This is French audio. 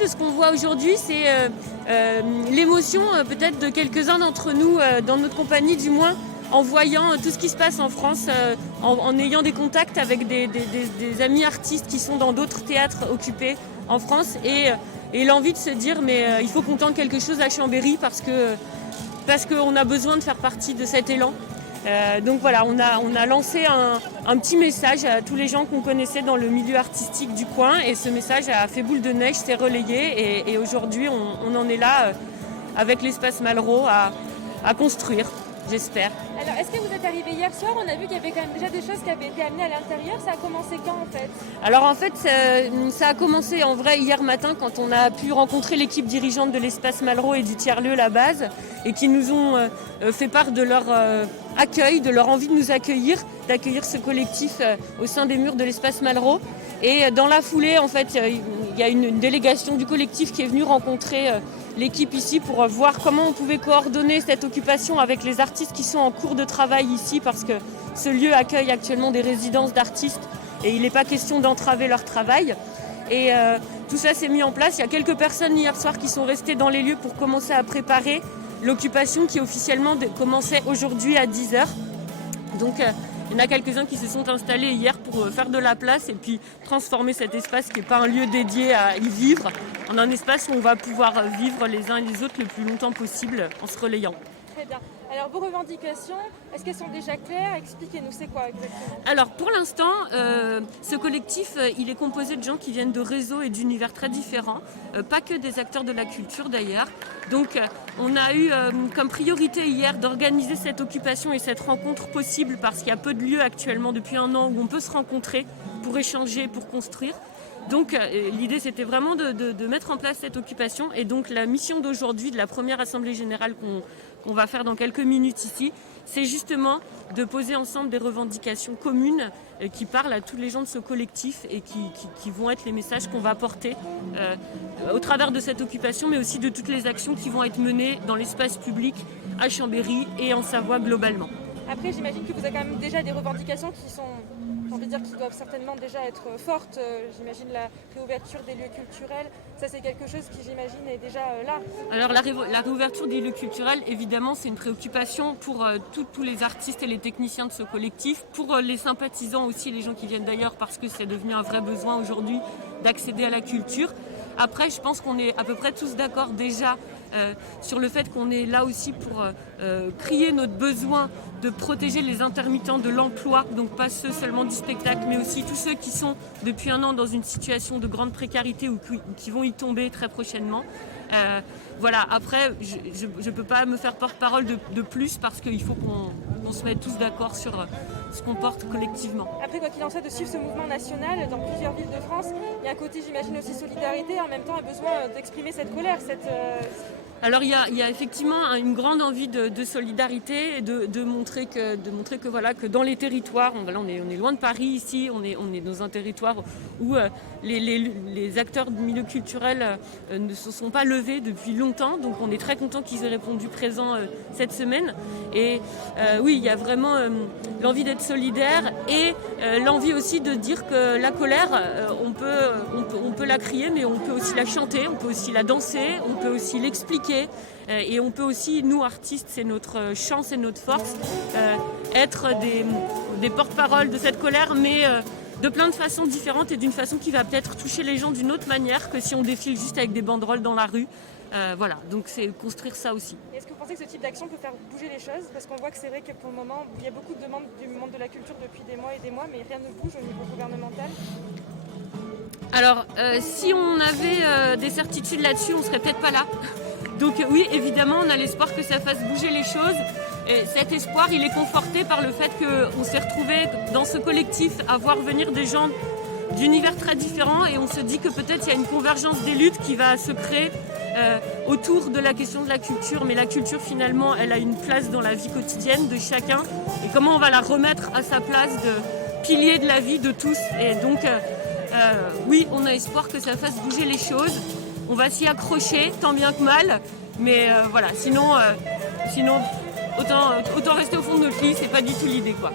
de ce qu'on voit aujourd'hui, c'est l'émotion peut-être de quelques-uns d'entre nous, dans notre compagnie du moins, en voyant tout ce qui se passe en France, en ayant des contacts avec des amis artistes qui sont dans d'autres théâtres occupés en France, et l'envie de se dire mais il faut qu'on tente quelque chose à Chambéry parce qu'on a besoin de faire partie de cet élan. Donc voilà, on a lancé un petit message à tous les gens qu'on connaissait dans le milieu artistique du coin, et ce message a fait boule de neige, s'est relayé, et aujourd'hui on en est là avec l'espace Malraux à construire, j'espère. Alors, est-ce que vous êtes arrivé hier soir? On a vu qu'il y avait quand même déjà des choses qui avaient été amenées à l'intérieur. Ça a commencé quand en fait? Alors en fait, ça a commencé en vrai hier matin quand on a pu rencontrer l'équipe dirigeante de l'espace Malraux et du tiers-lieu La Base, et qui nous ont fait part de leur accueil, de leur envie de nous accueillir, d'accueillir ce collectif au sein des murs de l'espace Malraux. Et dans la foulée, en fait, il y a une délégation du collectif qui est venue rencontrer l'équipe ici pour voir comment on pouvait coordonner cette occupation avec les artistes qui sont en cours de travail ici, parce que ce lieu accueille actuellement des résidences d'artistes et il n'est pas question d'entraver leur travail. Et tout ça s'est mis en place. Il y a quelques personnes hier soir qui sont restées dans les lieux pour commencer à préparer l'occupation qui officiellement commençait aujourd'hui à 10h. Donc il y en a quelques-uns qui se sont installés hier pour faire de la place et puis transformer cet espace qui n'est pas un lieu dédié à y vivre en un espace où on va pouvoir vivre les uns et les autres le plus longtemps possible en se relayant. Très bien. Alors vos revendications, est-ce qu'elles sont déjà claires? Expliquez-nous, c'est quoi exactement? Alors pour l'instant, ce collectif, il est composé de gens qui viennent de réseaux et d'univers très différents, pas que des acteurs de la culture d'ailleurs. Donc on a eu comme priorité hier d'organiser cette occupation et cette rencontre possible, parce qu'il y a peu de lieux actuellement depuis un an où on peut se rencontrer pour échanger, pour construire. Donc l'idée c'était vraiment de mettre en place cette occupation, et donc la mission d'aujourd'hui de la première assemblée générale qu'on va faire dans quelques minutes ici, c'est justement de poser ensemble des revendications communes qui parlent à tous les gens de ce collectif et qui vont être les messages qu'on va porter au travers de cette occupation, mais aussi de toutes les actions qui vont être menées dans l'espace public à Chambéry et en Savoie globalement. Après, j'imagine que vous avez quand même déjà des revendications qui sont, j'ai envie de dire, qui doivent certainement déjà être fortes. J'imagine la réouverture des lieux culturels, ça c'est quelque chose qui, j'imagine, est déjà là. Alors la réouverture des lieux culturels, évidemment, c'est une préoccupation pour tous les artistes et les techniciens de ce collectif, pour les sympathisants aussi, les gens qui viennent d'ailleurs, parce que c'est devenu un vrai besoin aujourd'hui d'accéder à la culture. Après, je pense qu'on est à peu près tous d'accord déjà sur le fait qu'on est là aussi pour crier notre besoin de protéger les intermittents de l'emploi, donc pas ceux seulement du spectacle, mais aussi tous ceux qui sont depuis un an dans une situation de grande précarité ou qui vont y tomber très prochainement. Voilà, après, je ne peux pas me faire porte-parole de plus, parce qu'il faut qu'on se mette tous d'accord sur ce qu'on porte collectivement. Après, quoi qu'il en soit, de suivre ce mouvement national dans plusieurs villes de France, il y a un côté, j'imagine, aussi solidarité, en même temps un besoin d'exprimer cette colère, Alors il y a effectivement une grande envie de solidarité et de montrer que voilà, que dans les territoires, on est loin de Paris ici, on est dans un territoire où les acteurs du milieu culturel ne se sont pas levés depuis longtemps, donc on est très content qu'ils aient répondu présent cette semaine. Et oui, il y a vraiment l'envie d'être solidaire et l'envie aussi de dire que la colère, on peut la crier, mais on peut aussi la chanter, on peut aussi la danser, on peut aussi l'expliquer. Et on peut aussi, nous artistes, c'est notre chance et notre force, être des porte-parole de cette colère, mais de plein de façons différentes et d'une façon qui va peut-être toucher les gens d'une autre manière que si on défile juste avec des banderoles dans la rue. Voilà, donc c'est construire ça aussi. Est-ce que vous pensez que ce type d'action peut faire bouger les choses? Parce qu'on voit que c'est vrai que pour le moment, il y a beaucoup de demandes du monde de la culture depuis des mois et des mois, mais rien ne bouge au niveau gouvernemental. Alors, si on avait des certitudes là-dessus, on serait peut-être pas là. Donc oui, évidemment, on a l'espoir que ça fasse bouger les choses. Et cet espoir, il est conforté par le fait qu'on s'est retrouvés dans ce collectif à voir venir des gens d'univers très différents, et on se dit que peut-être il y a une convergence des luttes qui va se créer autour de la question de la culture. Mais la culture, finalement, elle a une place dans la vie quotidienne de chacun. Et comment on va la remettre à sa place de pilier de la vie de tous. Et donc, oui, on a espoir que ça fasse bouger les choses. On va s'y accrocher, tant bien que mal, mais voilà, sinon autant rester au fond de notre lit, c'est pas du tout l'idée, quoi.